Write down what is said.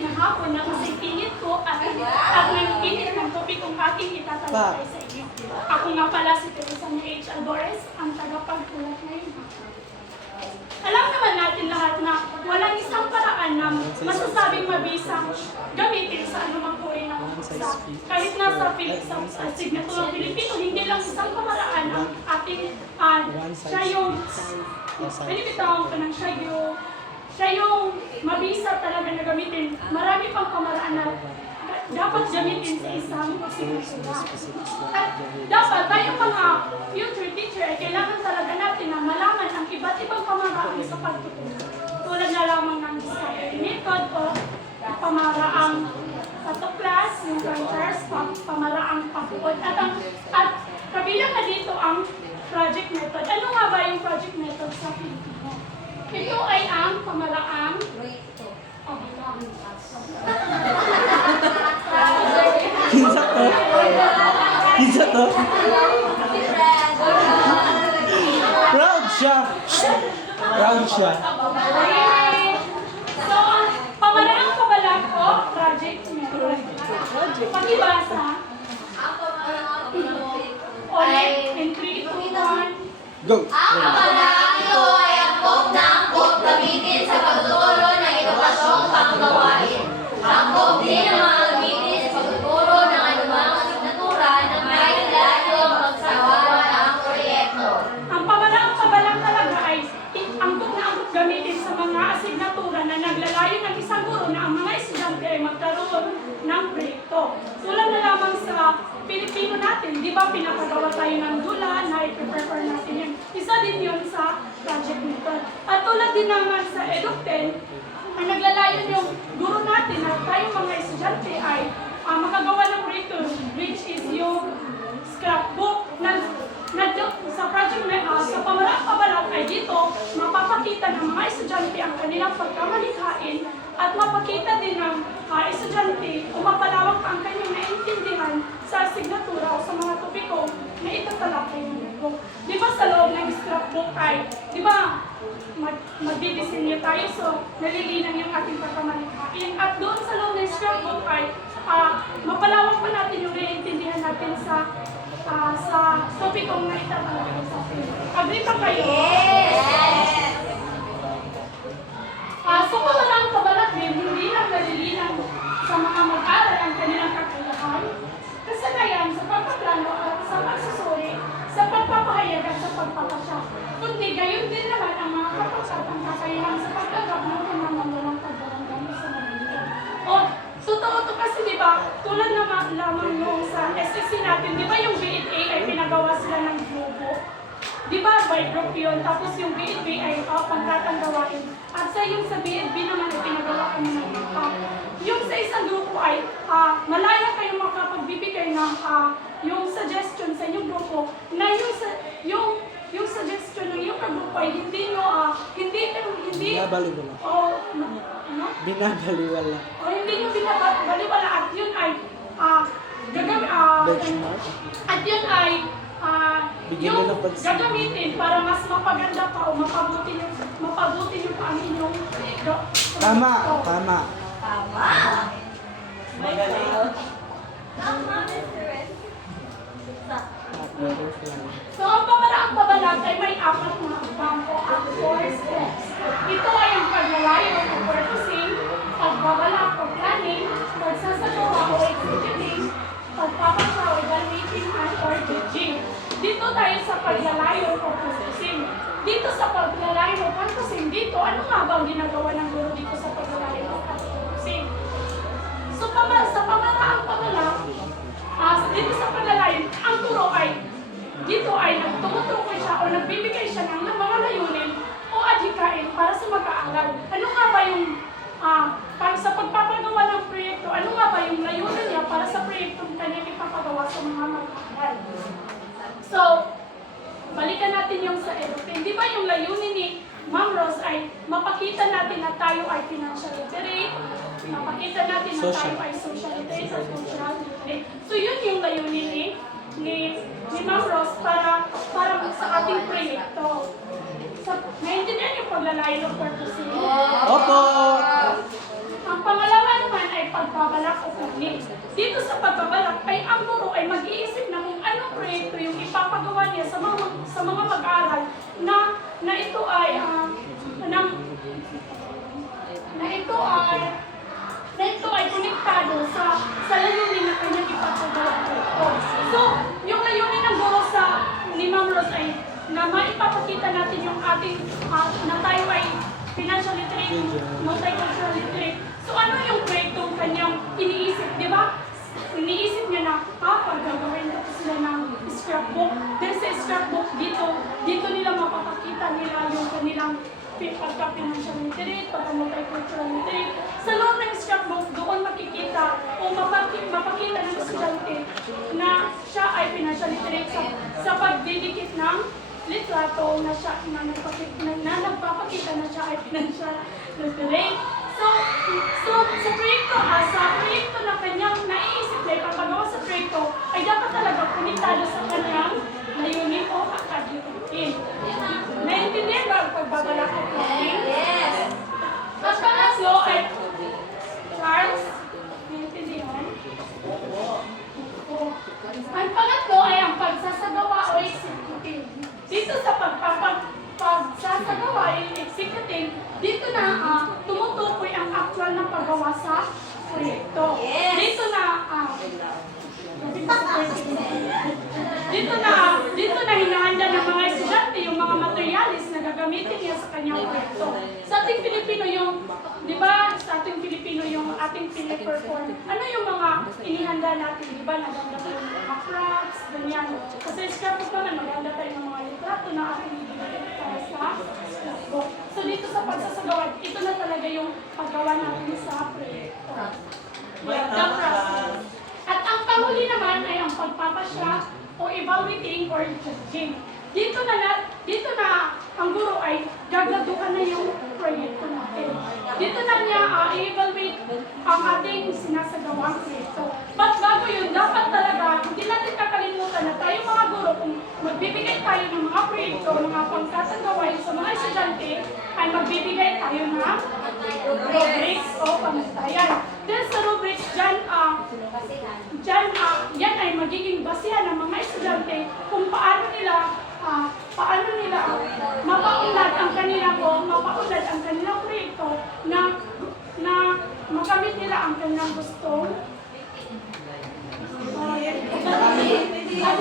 init ng hapon na kasi init ko at ng init ng topic kong aking itatalakay sa inyo. Ako nga pala si Teresa H. Albores, ang tagapagtulak ngayon. Alam naman natin lahat na walang isang paraan na masasabing mabisang gamitin sa anumang uri ng bansa. Kahit nga sa signaturang Pilipino, hindi lang isang pamaraan ang ating siya yung pinipitawang ko ng siya yung mabisa talaga na gamitin. Marami pang pamaraan na dapat gamitin sa isang signatura. At dapat tayo mga future teacher ay kailangan talaga natin na malaman ang iba't ibang pamaraan sa pagtuturo. Tulad na lamang ng discovery method o pamaraang patuklas, yung pointers, pamaraang pagbuod. At kabilang na dito ang project method. Ano nga ba yung project method sa Pilipino? Ito ay ang pamaraang Kinsa to? Kinsa to? Proud siya! Proud siya. So, pamaraang pabalag ko, project method. Pakibasa. Ulit, in 3, 2, 1. Go! Ang kamarang ito ay angkop na angkop gamitin sa pagtuturo ng edukasyong panggawain. Angkop din ang mga gamitin sa pagtuturo ng anumang asignatura na may layong magsagawa ng proyekto. Ang pamaraang pabalag talaga ay angkop na angkop gamitin sa mga asignatura na naglalayo ng isang guro na ang mga estudyante ay magkaroon ng proyekto. Tulad na lamang sa Pilipino natin, di ba pinapagawa tayo ng dula na i-prepare natin yun. Isa din yun sa project method. At tulad din naman sa EduTen, ang naglalayon yung guro natin na tayo mga estudyante ay makagawa ng proyekto, which is yung scrapbook sa project sa pamaraang pabalag ay dito mapapakita ng mga estudyante ang kanilang pagkamalikhain at mapakita din ng estudyante o mapalawak ang kanyang naintindihan sa asignatura o sa mga topiko na itatalakay ng libro. Di ba sa loob ng scrapbook ay, di ba, magdidisenyo tayo so nalilinan yung ating pagkamalikhain at doon sa loob ng scrapbook ay mapalawak pa natin yung naiintindihan natin sa topikong na itatalakay sa atin. Agree pa kayo? Yes! Sa pamaraang pabalag din, hindi lang nalilinan sa mga mag-aral ang kanilang kakayahan, kasanayan sa pagpaplano at sa pagsusuri, sa pagpapahayag at sa pagpapasya. Kundi gayon din naman ang mga kapatid ang kakayahan sa pagtanggap ng pamamalang pagbarangay sa Manila. O, totoo to kasi di ba, tulad naman lamang nung sa SSC natin, di ba yung BEA ay pinagawa sila ng globo? Di ba by group yun, tapos yung BEB ay pangkatang gawain. At yung sa BEB naman ay pinagawa kami ng grupo. Yung sa isang grupo ay malaya kayong makapagbibigay ng yung suggestion sa inyong grupo na yung suggestion ng iyong grupo ay hindi Binabaliwala. Binabaliwala. O hindi nyo binabaliwala at yun ay Benchmark. at yun ay Bigyan yung mo ng pansin. gagamitin para mas mapaganda pa o mapabuti nyo pa ang inyong Tama, tama. Tama! So, ang pamaraang pabalag ay may 4 na bangko at 4 steps. Ito ay ang paglalayo o purposing, pagbabalak o planning, pagsasagawa o executing, pagpapasya o evaluating or judging. Dito tayo sa paglalayo o purposing. Dito sa paglalayo o purposing, dito, ano nga ba ang ginagawa ng guro dito sa paglalayo o purposing? So, sa pamaraang pabalag, dito sa paglalayo, ang guro ay dito ay tumutukoy siya o nagbibigay siya ng mga layunin o adhikain para sa mag-aaral. Ano nga ba yung sa pagpapagawa ng proyekto, ano nga ba yung layunin niya para sa proyektong kanyang ipapagawa sa mga mag-aaral? So, balikan natin yung sa EduTen. Di ba yung layunin ni Ma'am Rose ay mapakita natin na tayo ay financial literate, mapakita natin na tayo ay social literate at social literate. So, yun yung layunin ni Ma'am Rose para sa ating proyekto. Naintindihan yung paglalayo ng purpose. Opo! Ang pangalawa naman sa mga mag-aaral na ito ay na ito ay konektado sa layunin na kanyang ipapagawa ko. So, yung layunin ng guro ni Ma'am Rose ay na maipapakita natin yung ating na tayo ay financial literate, multicultural literate. So, ano yung proyektong kanyang iniisip, di ba? Iniisip niya na, gagawin natin sila ng scrapbook. Then sa scrapbook, dito nila mapapakita nila yung kanilang pagka-financial literate, pagka-multicultural literate. Sa loob ng scrapbook, doon makikita o mapakita ng estudyante na siya ay financial literate sa pagdidikit ng litrato na siya na nagpapakita na siya ay financial literate. So sa proyekto na kanyang naiisip na ipapagawa sa proyekto ay dapat talaga konektado sa kanyang layunin o akademikin. Naintindihan ba ang pagbabalakot natin? Yes. At pangatlo ay Charles, naintindihan? Ang pangatlo ay ang pagsasagawa o executive. Dito sa pagsasagawa o executive, dito na tumutukoy ang actual na paggawa sa proyekto. Yes. Dito na hinahanda ng mga estudyante yung mga materialis na gagamitin niya sa kanyang proyekto. Sa ating Pilipino di ba, sa ating Pilipino yung ating piniperform, ano yung mga inihanda natin, di ba, naganda tayo ng mga crafts, ganyan. Kasi scrapbook naman, maganda tayo ng mga litrato na ating ibigay para sa scrapbook. So dito sa pagsasagawa, ito na talaga yung paggawa natin sa proyekto. The process. At ang panghuli naman ay ang pagpapasya o evaluating or judging. Dito na ang guro ay gagaduhan na yung proyekto natin. Dito na niya i-evaluate ang ating sinasagawang proyekto. But bago yun, dapat talaga, hindi natin kakalimutan na tayo mga guro, kung magbibigay tayo ng mga proyekto, mga pagkasagawain sa mga estudyante, ay magbibigay tayo ng rubrics o pamantayan. Then sa rubrics, yan ay magiging basihan ng mga estudyante kung paano nila mapaunlad ang kanilang proyekto na makamit nila ang kanilang gustong. At